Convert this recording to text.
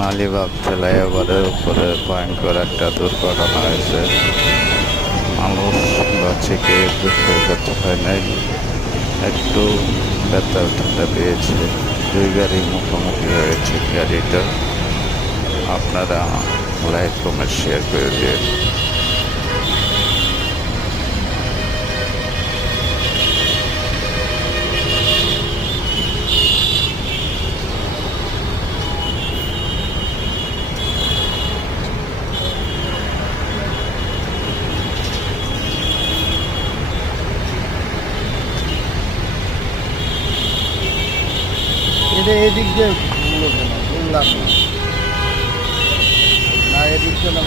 মালিবাগ ফ্লাইওভারের উপরে ভয়ঙ্কর একটা দুর্ঘটনা হয়েছে। মানুষ বাচ্চাকে হয়ে যেতে হয় নাই, একটু ব্যথা ঠান্ডা পেয়েছে। দুই গাড়ি মুখোমুখি হয়েছে গাড়িটা। আপনারা লাইক কমেন্ট শেয়ার করে দিন। এটা এদিক দিয়ে ঘুরলো কেন? ঘুরলাম না, এদিক দিয়ে না।